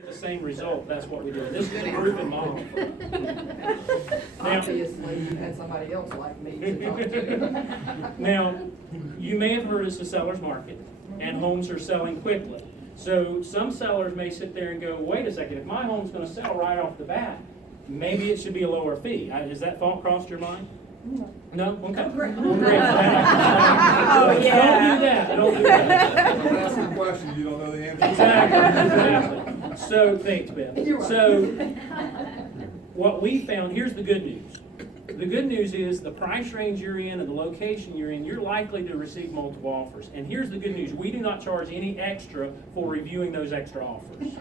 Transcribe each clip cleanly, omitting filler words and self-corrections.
The same result, that's what we do. This is a proven model. Now, Obviously, you had somebody else like me to talk to. now, you may have heard it's a seller's market, and homes are selling quickly. So some sellers may sit there and go, wait a second, if my home's gonna sell right off the bat, maybe it should be a lower fee. Has that thought crossed your mind? No? Okay. Great. Oh, yeah. Don't do that. Don't ask a question you don't know the answer to. Exactly. So, thanks, Ben. You're right. So, what we found, here's the good news. The good news is the price range you're in and the location you're in, you're likely to receive multiple offers. And here's the good news. We do not charge any extra for reviewing those extra offers.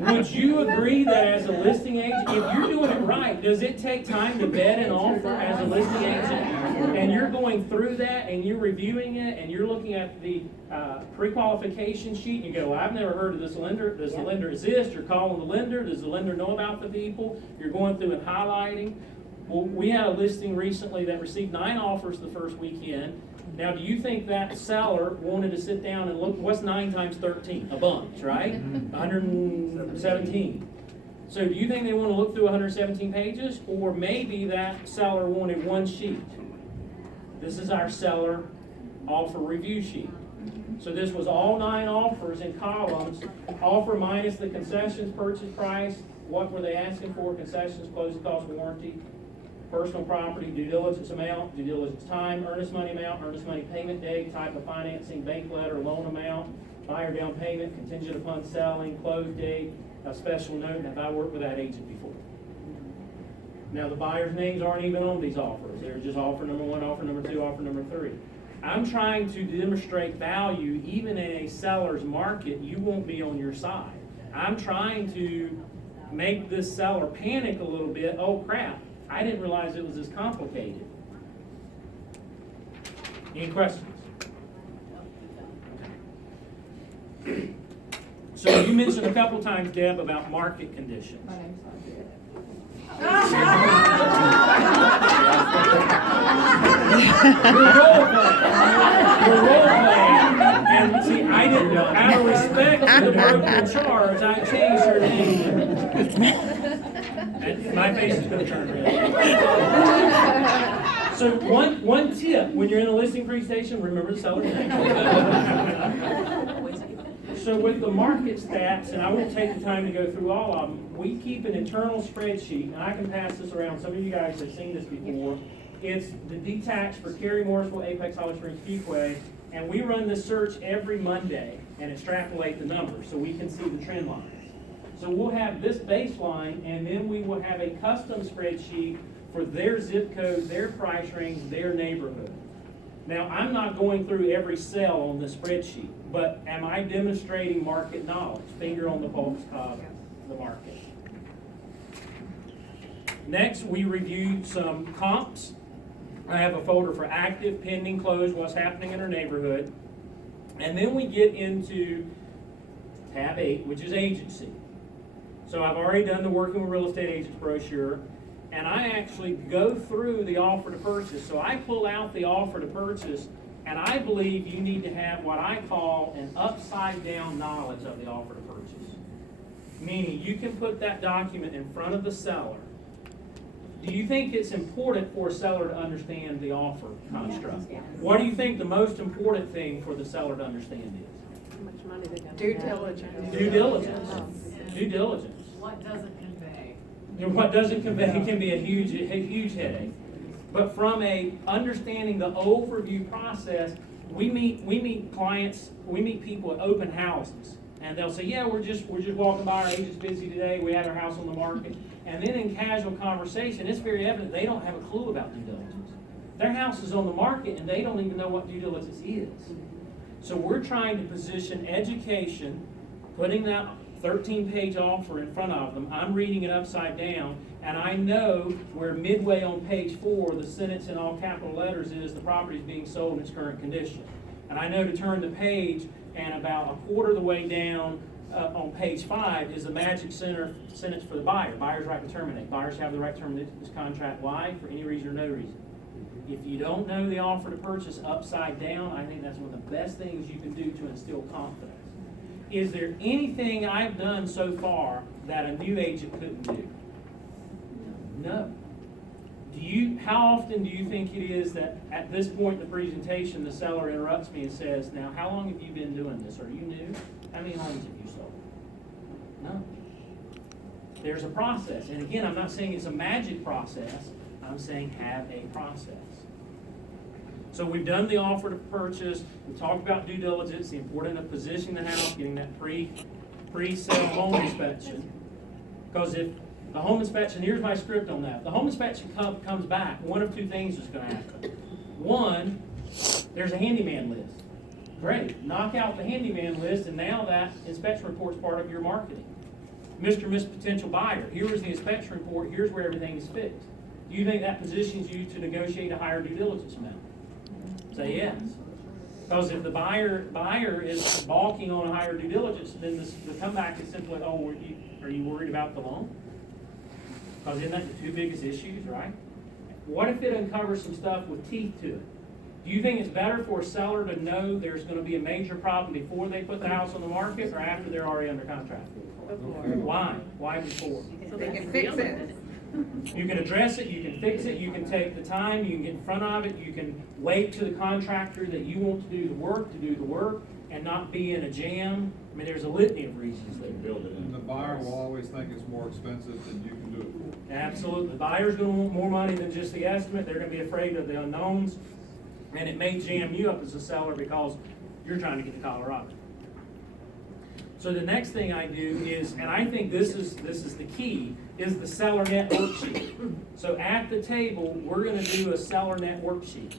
Would you agree that as a listing agent, if you're doing it right, does it take time to vet an offer as a listing agent? And you're going through that and you're reviewing it and you're looking at the pre-qualification sheet and you go, well, I've never heard of this lender. Does the lender exist? You're calling the lender. Does the lender know about the people? You're going through and highlighting. Well, we had a listing recently that received 9 offers the first weekend. Now, do you think that seller wanted to sit down and look, what's 9 times 13? A bunch, right? 117. So do you think they want to look through 117 pages? Or maybe that seller wanted one sheet. This is our seller offer review sheet. So this was all 9 offers in columns. Offer minus the concessions, purchase price, what were they asking for, concessions, closing cost, warranty, personal property, due diligence amount, due diligence time, earnest money amount, earnest money payment date, type of financing, bank letter, loan amount, buyer down payment, contingent upon selling, close date, a special note. Have I worked with that agent before? Now the buyer's names aren't even on these offers. They're just offer number 1, offer number 2, offer number 3. I'm trying to demonstrate value. Even in a seller's market, you won't be on your side. I'm trying to make this seller panic a little bit. Oh crap, I didn't realize it was as complicated. Any questions? So you mentioned a couple times, Deb, about market conditions. My name's not Deb. You're role playing. You're role playing. And see, I didn't know. Out of respect for the broker charge, I changed her name. And my face is going to turn red. So one tip when you're in a listing presentation, remember the seller's name. So with the market stats, and I won't take the time to go through all of them, we keep an internal spreadsheet, and I can pass this around. Some of you guys have seen this before. It's the DTAX for Cary, Morrisville, Apex, Holly Springs, Fuquay, and we run this search every Monday and extrapolate the numbers so we can see the trend lines. So we'll have this baseline, and then we will have a custom spreadsheet for their zip code, their price range, their neighborhood. Now, I'm not going through every cell on the spreadsheet, but am I demonstrating market knowledge? Finger on the pulse of the market. Next, we reviewed some comps. I have a folder for active, pending, closed, what's happening in our neighborhood. And then we get into tab 8, which is agency. So I've already done the Working with Real Estate Agents brochure, and I actually go through the offer to purchase. So I pull out the offer to purchase, and I believe you need to have what I call an upside down knowledge of the offer to purchase. Meaning you can put that document in front of the seller. Do you think it's important for a seller to understand the offer construct? Yes. What do you think the most important thing for the seller to understand is? How much money they're gonna Due have. diligence. Due diligence. Due diligence. What doesn't convey? And what doesn't convey can be a huge headache. But from a understanding the overview process, we meet clients, we meet people at open houses, and they'll say, yeah, we're just walking by, our agent's busy today, we had our house on the market. And then in casual conversation, it's very evident they don't have a clue about due diligence. Their house is on the market and they don't even know what due diligence is. So we're trying to position education, putting that 13-page offer in front of them. I'm reading it upside down, and I know where midway on page 4, the sentence in all capital letters is the property is being sold in its current condition. And I know to turn the page, and about a quarter of the way down on page 5 is the magic sentence for the buyer. Buyer's right to terminate. Buyers have the right to terminate this contract. Why? For any reason or no reason. If you don't know the offer to purchase upside down, I think that's one of the best things you can do to instill confidence. is there anything I've done so far that a new agent couldn't do? No. How often do you think it is that at this point in the presentation, the seller interrupts me and says, now, how long have you been doing this? Are you new? How many homes have you sold? No. There's a process. And again, I'm not saying it's a magic process. I'm saying have a process. So we've done the offer to purchase. We talked about due diligence, the importance of positioning the house, getting that pre-sale home inspection. Because if the home inspection, here's my script on that. The home inspection comes back, one of two things is going to happen. One, there's a handyman list. Great, knock out the handyman list, and now that inspection report's part of your marketing. Mr. and Miss Potential Buyer, here is the inspection report, here's where everything is fixed. Do you think that positions you to negotiate a higher due diligence amount? Say yes. Because if the buyer is balking on a higher due diligence, then the comeback is simply, oh, are you worried about the loan? Because isn't that the two biggest issues, right? What if it uncovers some stuff with teeth to it? Do you think it's better for a seller to know there's going to be a major problem before they put the house on the market or after they're already under contract? Why? Why before? So they can fix it. You can address it, you can fix it, you can take the time, you can get in front of it, you can wait to the contractor that you want to do the work, and not be in a jam. I mean, there's a litany of reasons they build it. And the buyer will always think it's more expensive than you can do it. Absolutely. The buyer's gonna want more money than just the estimate. They're gonna be afraid of the unknowns. And it may jam you up as a seller because you're trying to get to Colorado. So the next thing I do is, and I think this is the key, is the seller net worksheet. So at the table, we're gonna do a seller net worksheet.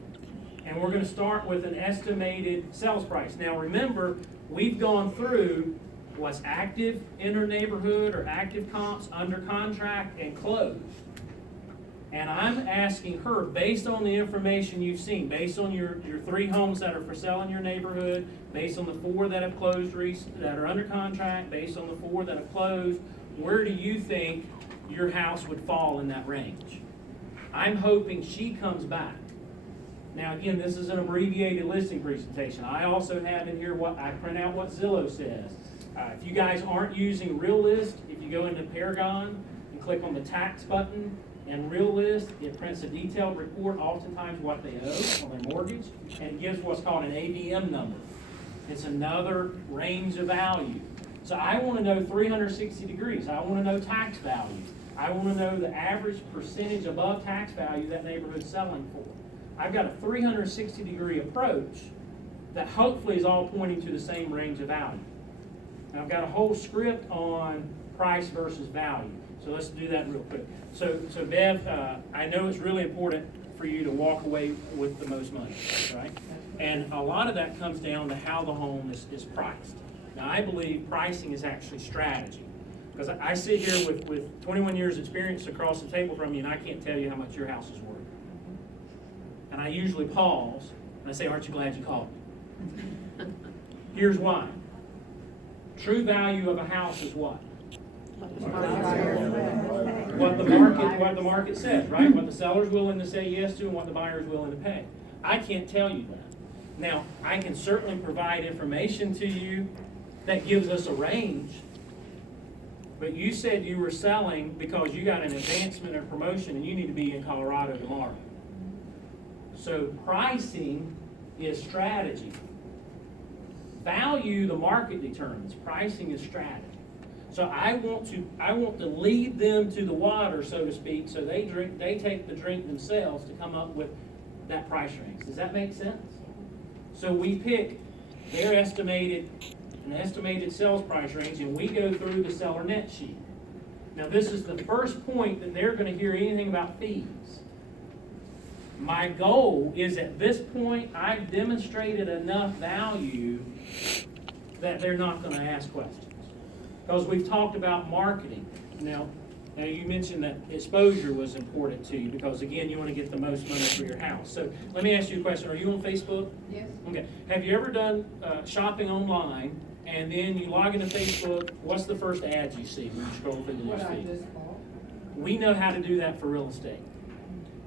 And we're gonna start with an estimated sales price. Now remember, we've gone through what's active in her neighborhood or active comps, under contract, and closed. And I'm asking her, based on the information you've seen, based on your 3 homes that are for sale in your neighborhood, based on the 4 that have closed that are under contract, based on the 4 that have closed, where do you think your house would fall in that range? I'm hoping she comes back. Now again, this is an abbreviated listing presentation. I also have in here I print out what Zillow says. If you guys aren't using RealList, if you go into Paragon and click on the tax button, and RealList, it prints a detailed report, oftentimes what they owe on their mortgage, and it gives what's called an AVM number. It's another range of value. So I want to know 360 degrees. I want to know tax value. I want to know the average percentage above tax value that neighborhood's selling for. I've got a 360 degree approach that hopefully is all pointing to the same range of value. And I've got a whole script on price versus value. So let's do that real quick. So Bev, I know it's really important for you to walk away with the most money, right? And a lot of that comes down to how the home is priced. Now, I believe pricing is actually strategy. Because I sit here with 21 years experience across the table from you, and I can't tell you how much your house is worth. And I usually pause, and I say, aren't you glad you called me? Here's why. True value of a house is what? What the market says, right? What the seller's willing to say yes to and what the buyer's willing to pay. I can't tell you that. Now, I can certainly provide information to you that gives us a range, but you said you were selling because you got an advancement or promotion and you need to be in Colorado tomorrow. So pricing is strategy. Value the market determines. Pricing is strategy. So I want to lead them to the water, so to speak, so they take the drink themselves to come up with that price range. Does that make sense? So we pick an estimated sales price range, and we go through the seller net sheet. Now this is the first point that they're going to hear anything about fees. My goal is at this point I've demonstrated enough value that they're not going to ask questions. Because we've talked about marketing. Now you mentioned that exposure was important to you because, again, you want to get the most money for your house. So let me ask you a question. Are you on Facebook? Yes. Okay. Have you ever done shopping online and then you log into Facebook? What's the first ads you see when you scroll through the What news I feed? just bought. We know how to do that for real estate.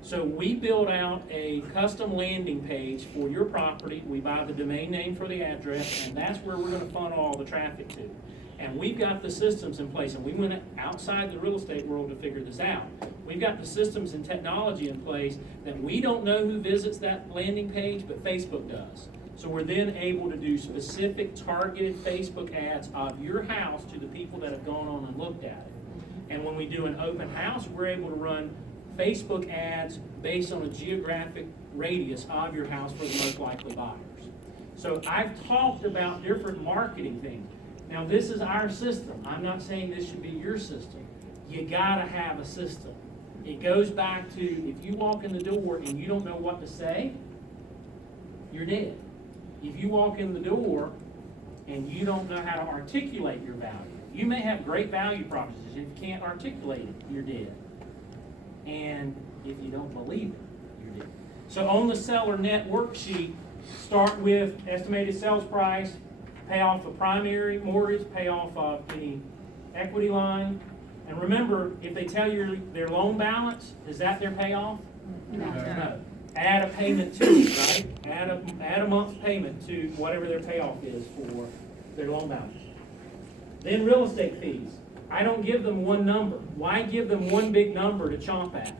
So we build out a custom landing page for your property. We buy the domain name for the address, and that's where we're gonna funnel all the traffic to. And we've got the systems in place, and we went outside the real estate world to figure this out. We've got the systems and technology in place that we don't know who visits that landing page, but Facebook does. So we're then able to do specific targeted Facebook ads of your house to the people that have gone on and looked at it. And when we do an open house, we're able to run Facebook ads based on a geographic radius of your house for the most likely buyers. So I've talked about different marketing things. Now, this is our system. I'm not saying this should be your system. You gotta have a system. It goes back to, if you walk in the door and you don't know what to say, you're dead. If you walk in the door and you don't know how to articulate your value, you may have great value propositions. If you can't articulate it, you're dead. And if you don't believe it, you're dead. So on the seller net worksheet, start with estimated sales price, pay off the primary mortgage, pay off of the equity line. And remember, if they tell you their loan balance, is that their payoff? No. Add a payment to it, right? Add a month's payment to whatever their payoff is for their loan balance. Then real estate fees. I don't give them one number. Why give them one big number to chomp at?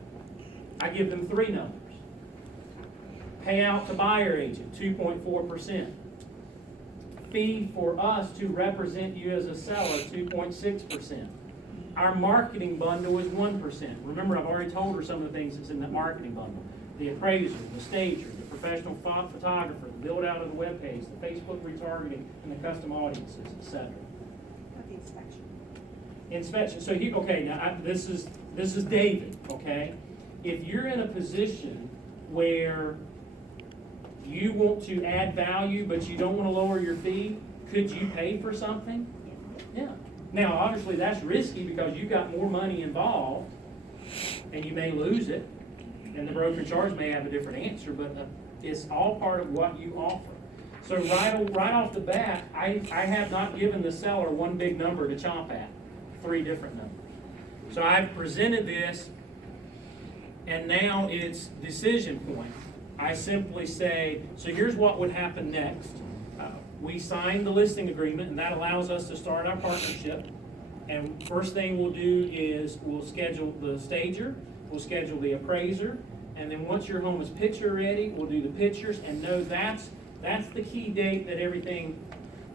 I give them 3 numbers. Payout to buyer agent, 2.4%. Fee for us to represent you as a seller, 2.6%. Our marketing bundle is 1%. Remember, I've already told her some of the things that's in that marketing bundle. The appraiser, the stager, the professional photographer, the build out of the webpage, the Facebook retargeting, and the custom audiences, etc. What the inspection? Inspection. So you, okay, now this is David. Okay, if you're in a position where you want to add value, but you don't want to lower your fee, could you pay for something? Yeah. Now, obviously, that's risky because you've got more money involved, and you may lose it, and the broker in charge may have a different answer, but it's all part of what you offer. So right off the bat, I have not given the seller one big number to chomp at, 3 different numbers. So I've presented this, and now it's decision point. I simply say, so here's what would happen next. We sign the listing agreement, and that allows us to start our partnership. And first thing we'll do is we'll schedule the stager, we'll schedule the appraiser, and then once your home is picture ready, we'll do the pictures, and know that's the key date that everything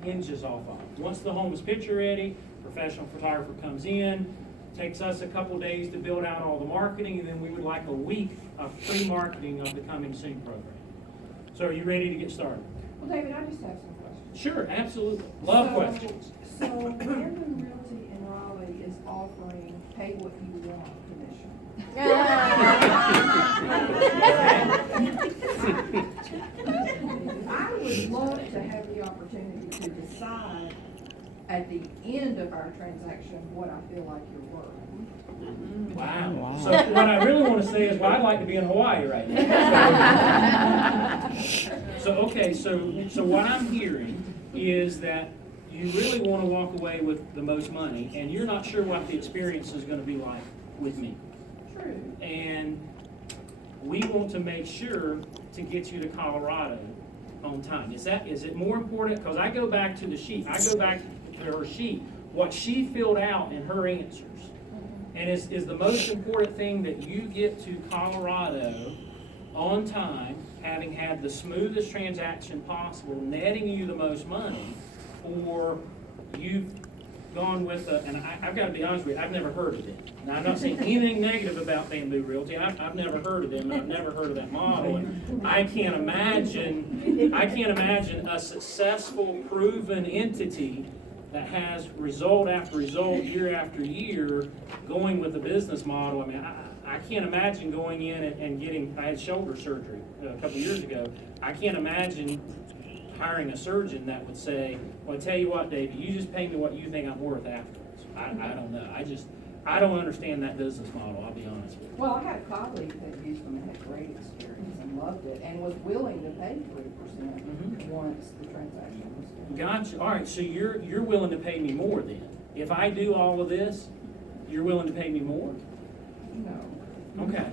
hinges off of. Once the home is picture ready, professional photographer comes in, takes us a couple days to build out all the marketing, and then we would like a week of pre-marketing of the Coming Soon program. So are you ready to get started? Well, David, I just have some questions. Sure, absolutely. Love questions. So Brandon Realty in Raleigh is offering pay what you want commission. I would love to have the opportunity to decide at the end of our transaction what I feel like you're worth. Wow. So what I really want to say is, well, I'd like to be in Hawaii right now. So okay, so what I'm hearing is that you really want to walk away with the most money, and you're not sure what the experience is going to be like with me. True. And we want to make sure to get you to Colorado on time. Is it more important? Because I go back to the sheet. I go back to her sheet, what she filled out in her answers. And is the most important thing that you get to Colorado on time, having had the smoothest transaction possible, netting you the most money, or you've gone with and I've got to be honest with you, I've never heard of them. Now, I'm not saying anything negative about Bamboo Realty. I've never heard of them, and I've never heard of that model. And I can't imagine a successful, proven entity that has result after result, year after year, going with the business model. I mean, I can't imagine going in and getting, I had shoulder surgery a couple years ago. I can't imagine hiring a surgeon that would say, well, I tell you what, David, you just pay me what you think I'm worth afterwards. I don't know. I don't understand that business model, I'll be honest with you. Well, I had a colleague that used them and had great experience and loved it and was willing to pay 3% once the transaction was done. Gotcha. All right, so you're willing to pay me more then. If I do all of this, you're willing to pay me more? No. Okay.